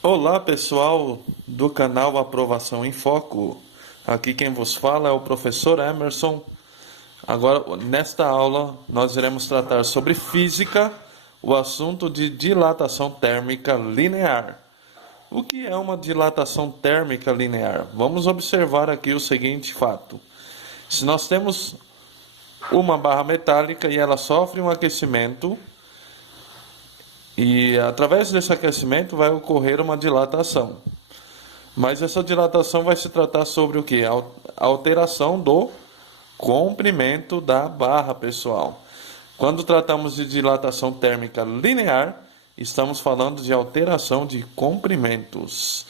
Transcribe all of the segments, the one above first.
Olá pessoal do canal Aprovação em Foco. Aqui quem vos fala é o professor Emerson. Agora, nesta aula, nós iremos tratar sobre física, o assunto de dilatação térmica linear. O que é uma dilatação térmica linear? Vamos observar aqui o seguinte fato. Se nós temos uma barra metálica e ela sofre um aquecimento, e através desse aquecimento vai ocorrer uma dilatação. Mas essa dilatação vai se tratar sobre o que? A alteração do comprimento da barra, pessoal. Quando tratamos de dilatação térmica linear, estamos falando de alteração de comprimentos.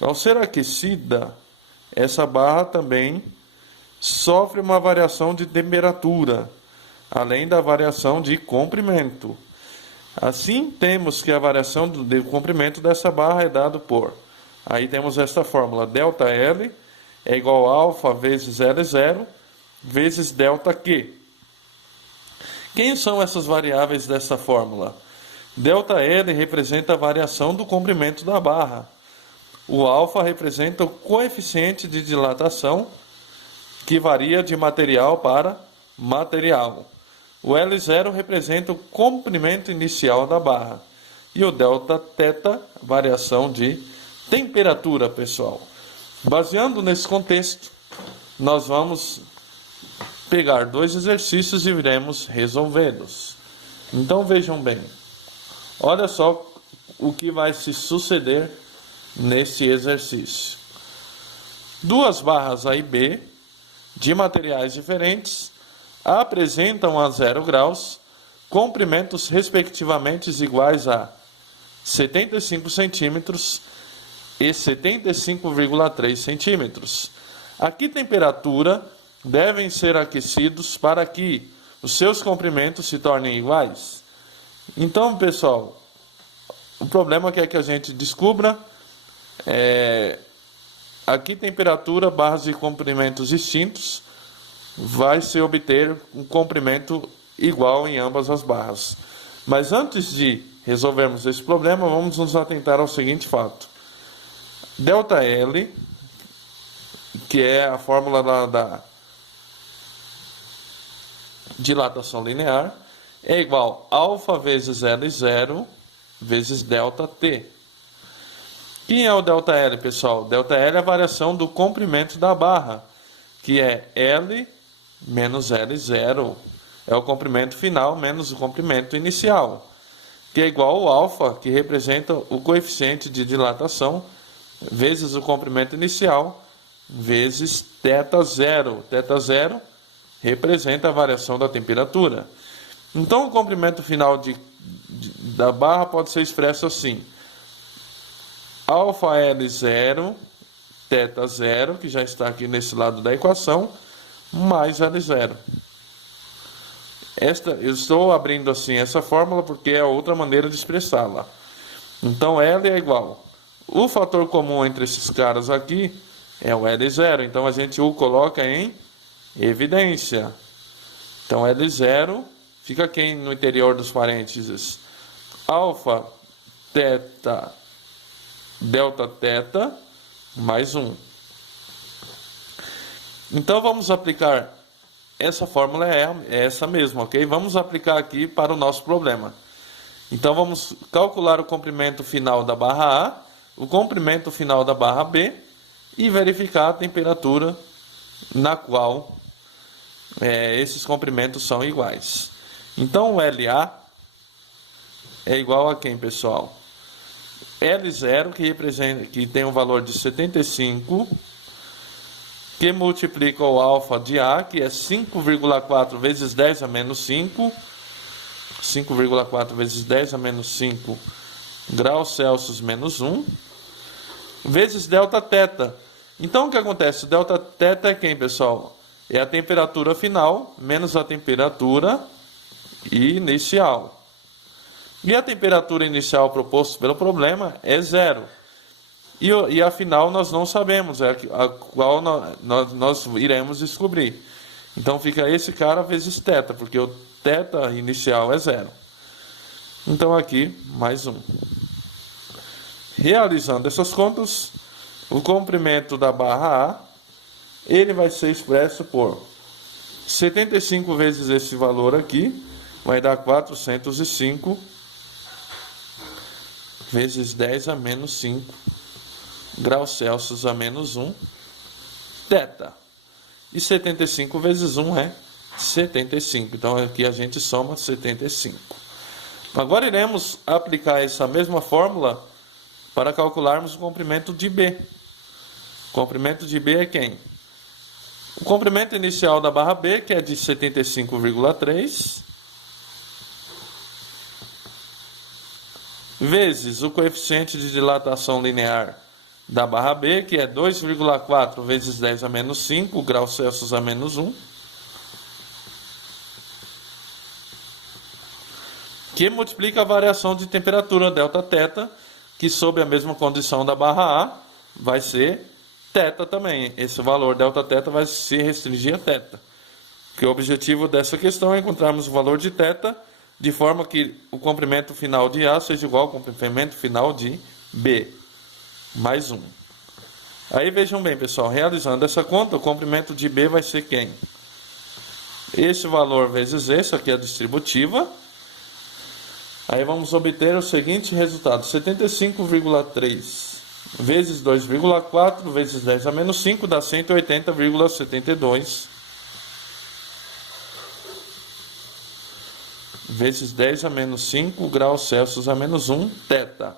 Ao ser aquecida, essa barra também sofre uma variação de temperatura, além da variação de comprimento. Assim, temos que a variação do comprimento dessa barra é dado por... Aí temos esta fórmula, ΔL é igual a alfa vezes L0 vezes ΔQ. Quem são essas variáveis dessa fórmula? ΔL representa a variação do comprimento da barra. O alfa representa o coeficiente de dilatação, que varia de material para material. O L0 representa o comprimento inicial da barra. E o Δθ, variação de temperatura, pessoal. Baseando nesse contexto, nós vamos pegar dois exercícios e iremos resolvê-los. Então vejam bem. Olha só o que vai se suceder nesse exercício. Duas barras A e B, de materiais diferentes, apresentam a 0 graus comprimentos respectivamente iguais a 75 centímetros e 75,3 centímetros. A que temperatura devem ser aquecidos para que os seus comprimentos se tornem iguais? Então, pessoal, o problema que é que a gente descubra é a que temperatura barras de comprimentos distintos vai se obter um comprimento igual em ambas as barras. Mas antes de resolvermos esse problema, vamos nos atentar ao seguinte fato. ΔL, que é a fórmula da dilatação linear, é igual a alfa vezes L0 vezes ΔT. Quem é o ΔL, pessoal? ΔL é a variação do comprimento da barra, que é L menos L0. É o comprimento final menos o comprimento inicial, que é igual ao alfa, que representa o coeficiente de dilatação, vezes o comprimento inicial, vezes θ0. θ0 representa a variação da temperatura. Então, o comprimento final da barra pode ser expresso assim. Alfa L0, θ0, que já está aqui nesse lado da equação, mais L0. Eu estou abrindo assim essa fórmula porque é outra maneira de expressá-la. Então, L é igual. O fator comum entre esses caras aqui é o L0. Então, a gente o coloca em evidência. Então, L0 fica aqui no interior dos parênteses. Alfa, θ, Δθ, mais 1. Então, vamos aplicar... Essa fórmula é essa mesma, ok? Vamos aplicar aqui para o nosso problema. Então, vamos calcular o comprimento final da barra A, o comprimento final da barra B e verificar a temperatura na qual esses comprimentos são iguais. Então, o LA é igual a quem, pessoal? L0, que tem um valor de 75, que multiplica o alfa de A, que é 5,4 vezes 10 a menos 5, 5,4 vezes 10 a menos 5 graus Celsius menos 1, vezes Δθ. Então, o que acontece? O Δθ é quem, pessoal? É a temperatura final menos a temperatura inicial. E a temperatura inicial proposta pelo problema é 0. E afinal nós não sabemos a qual nós iremos descobrir. Então fica esse cara vezes θ, porque o θ inicial é 0. Então aqui mais 1. Realizando essas contas, o comprimento da barra A, ele vai ser expresso por 75 vezes esse valor aqui, vai dar 405 vezes 10 a menos 5 graus Celsius a menos 1 θ. E 75 vezes 1 é 75. Então aqui a gente soma 75. Agora iremos aplicar essa mesma fórmula para calcularmos o comprimento de B. O comprimento de B é quem? O comprimento inicial da barra B, que é de 75,3, vezes o coeficiente de dilatação linear da barra B, que é 2,4 vezes 10 a menos 5 graus Celsius a menos 1, que multiplica a variação de temperatura Δθ, que sob a mesma condição da barra A vai ser θ também. Esse valor Δθ vai se restringir a θ. Porque o objetivo dessa questão é encontrarmos o valor de θ de forma que o comprimento final de A seja igual ao comprimento final de B, mais 1. Aí vejam bem, pessoal, realizando essa conta, o comprimento de B vai ser quem? Esse valor vezes esse, aqui é a distributiva. Aí vamos obter o seguinte resultado: 75,3 vezes 2,4 vezes 10 a menos 5 dá 180,72 vezes 10 a menos 5 graus Celsius a menos 1 θ.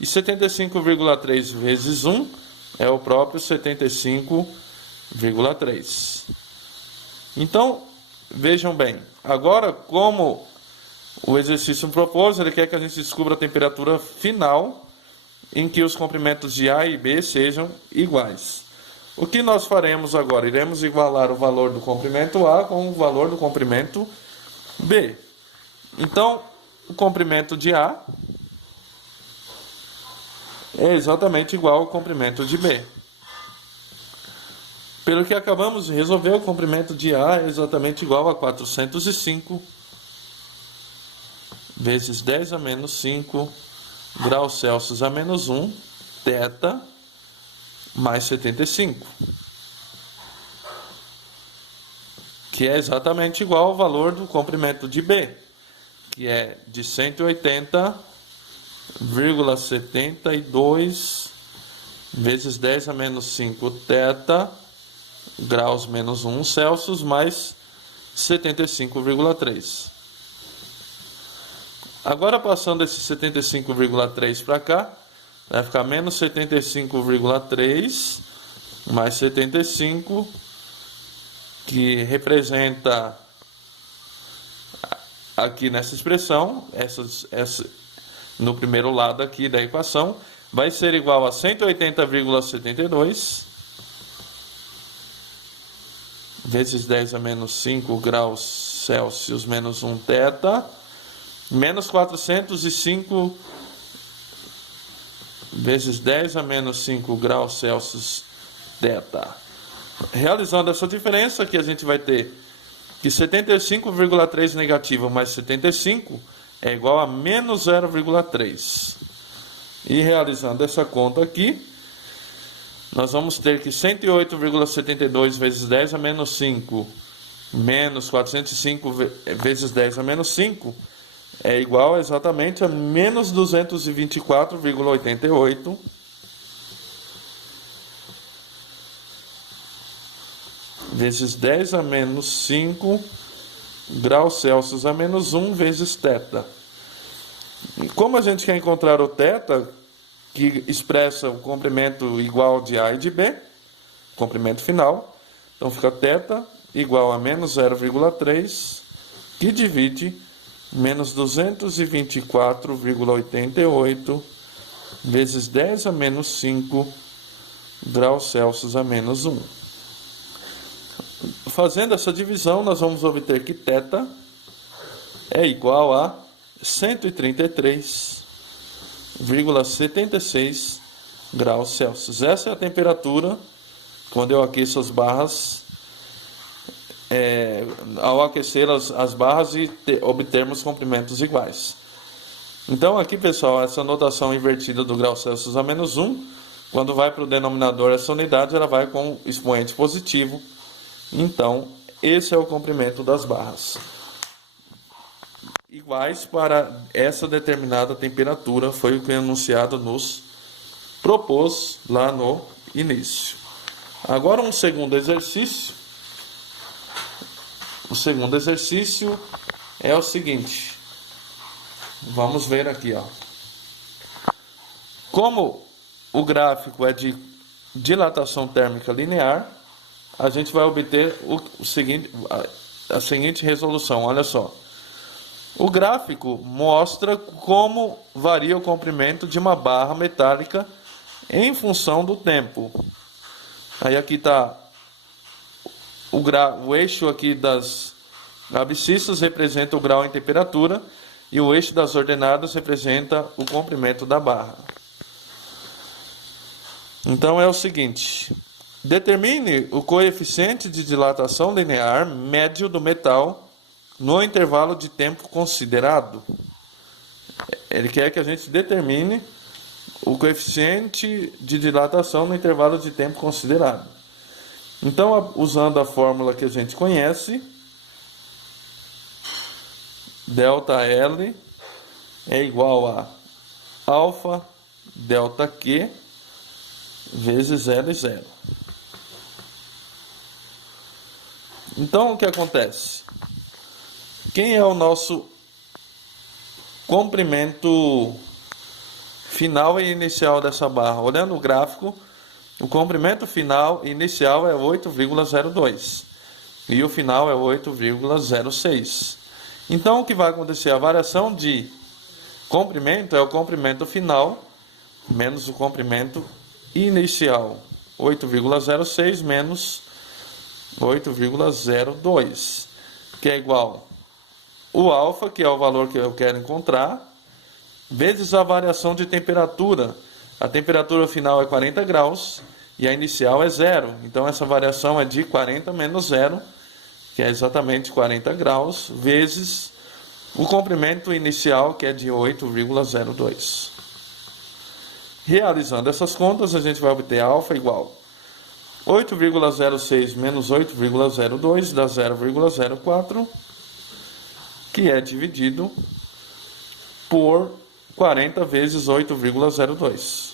E 75,3 vezes 1 é o próprio 75,3. Então, vejam bem, agora como o exercício propôs, ele quer que a gente descubra a temperatura final em que os comprimentos de A e B sejam iguais. O que nós faremos agora? Iremos igualar o valor do comprimento A com o valor do comprimento B. Então, o comprimento de A é exatamente igual ao comprimento de B. Pelo que acabamos de resolver, o comprimento de A é exatamente igual a 405 vezes 10 a menos 5 graus Celsius a menos 1 θ mais 75. Que é exatamente igual ao valor do comprimento de B, que é de 180,72 vezes 10 a menos 5 θ graus menos 1 Celsius mais 75,3. Agora passando esse 75,3 para cá, vai ficar menos 75,3 mais 75, que representa aqui nessa expressão, no primeiro lado aqui da equação, vai ser igual a 180,72 vezes 10 a menos 5 graus Celsius menos 1 θ, menos 405 vezes 10 a menos 5 graus Celsius θ. Realizando essa diferença, aqui a gente vai ter que 75,3 negativo mais 75 é igual a menos 0,3. E realizando essa conta aqui, nós vamos ter que 108,72 vezes 10 a menos 5 menos 405 vezes 10 a menos 5 é igual exatamente a menos 224,88 vezes 10 a menos 5 graus Celsius a menos 1 vezes θ. Como a gente quer encontrar o θ, que expressa o comprimento igual de A e de B, comprimento final, então fica θ igual a menos 0,3, que divide menos 224,88 vezes 10 a menos 5 graus Celsius a menos 1. Fazendo essa divisão, nós vamos obter que θ é igual a 133,76 graus Celsius. Essa é a temperatura quando eu aqueço as barras, ao aquecer as barras e obtermos comprimentos iguais. Então aqui, pessoal, essa notação invertida do grau Celsius a menos 1, quando vai para o denominador essa unidade, ela vai com expoente positivo. Então, esse é o comprimento das barras. Iguais para essa determinada temperatura, foi o que o enunciado nos propôs lá no início. Agora um segundo exercício. O segundo exercício é o seguinte. Vamos ver aqui, ó. Como o gráfico é de dilatação térmica linear, a gente vai obter a seguinte resolução. Olha só. O gráfico mostra como varia o comprimento de uma barra metálica em função do tempo. Aí aqui está o eixo aqui das abscissas representa o grau em temperatura e o eixo das ordenadas representa o comprimento da barra. Então é o seguinte: determine o coeficiente de dilatação linear médio do metal no intervalo de tempo considerado. Ele quer que a gente determine o coeficiente de dilatação no intervalo de tempo considerado. Então, usando a fórmula que a gente conhece, ΔL é igual a alfa delta Q vezes L0. Então, o que acontece? Quem é o nosso comprimento final e inicial dessa barra? Olhando o gráfico, o comprimento final inicial é 8,02 e o final é 8,06. Então, o que vai acontecer? A variação de comprimento é o comprimento final menos o comprimento inicial. 8,06 menos 8,02, que é igual o alfa, que é o valor que eu quero encontrar, vezes a variação de temperatura. A temperatura final é 40 graus e a inicial é 0. Então, essa variação é de 40 menos 0, que é exatamente 40 graus, vezes o comprimento inicial, que é de 8,02. Realizando essas contas, a gente vai obter alfa igual 8,06 menos 8,02 dá 0,04, que é dividido por 40 vezes 8,02.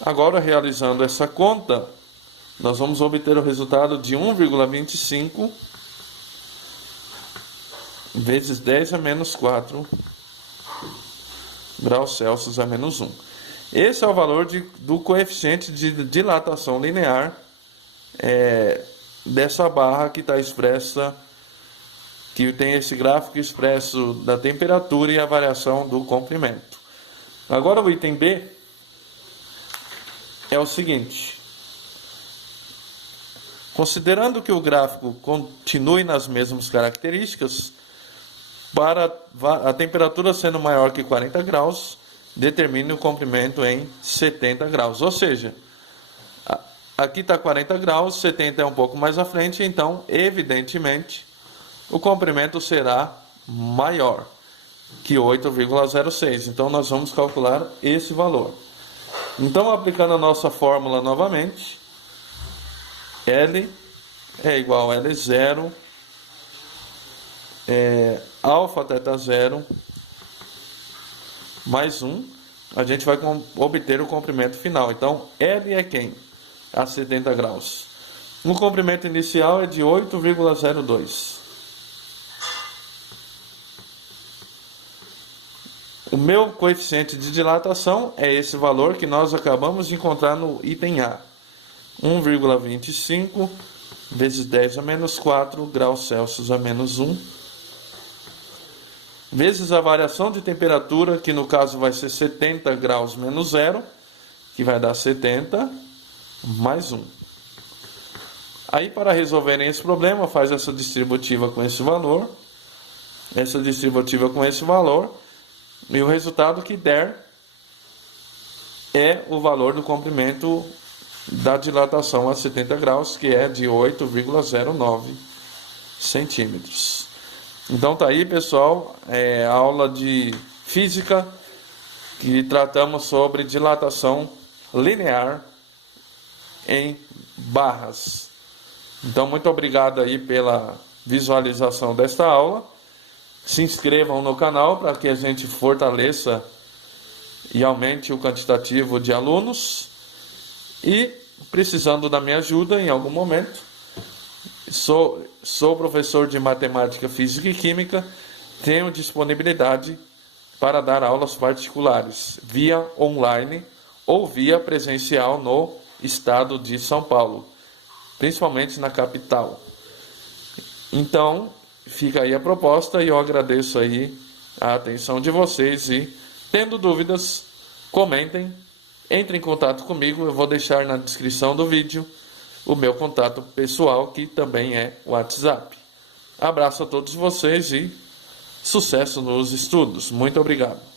Agora, realizando essa conta, nós vamos obter o resultado de 1,25 vezes 10 a menos 4 graus Celsius a menos 1. Esse é o valor do coeficiente de dilatação linear dessa barra que está expressa, que tem esse gráfico expresso da temperatura e a variação do comprimento. Agora o item B é o seguinte: considerando que o gráfico continue nas mesmas características, para a temperatura sendo maior que 40 graus, determine o comprimento em 70 graus. Ou seja, aqui está 40 graus, 70 é um pouco mais à frente, então, evidentemente, o comprimento será maior que 8,06. Então, nós vamos calcular esse valor. Então, aplicando a nossa fórmula novamente, L é igual a L0, alfa θ 0 mais 1, a gente vai obter o comprimento final. Então, L é quem? A 70 graus. O comprimento inicial é de 8,02. O meu coeficiente de dilatação é esse valor que nós acabamos de encontrar no item A. 1,25 vezes 10 a menos 4 graus Celsius a menos 1. Vezes a variação de temperatura, que no caso vai ser 70 graus menos 0, que vai dar 70, mais 1. Aí, para resolverem esse problema, faz essa distributiva com esse valor, essa distributiva com esse valor, e o resultado que der é o valor do comprimento da dilatação a 70 graus, que é de 8,09 centímetros. Então tá aí, pessoal, a aula de física que tratamos sobre dilatação linear em barras. Então, muito obrigado aí pela visualização desta aula. Se inscrevam no canal para que a gente fortaleça e aumente o quantitativo de alunos. E, precisando da minha ajuda em algum momento, sou professor de matemática, física e química, tenho disponibilidade para dar aulas particulares via online ou via presencial no estado de São Paulo, principalmente na capital. Então, fica aí a proposta e eu agradeço aí a atenção de vocês e, tendo dúvidas, comentem, entre em contato comigo, eu vou deixar na descrição do vídeo o meu contato pessoal, que também é o WhatsApp. Abraço a todos vocês e sucesso nos estudos. Muito obrigado.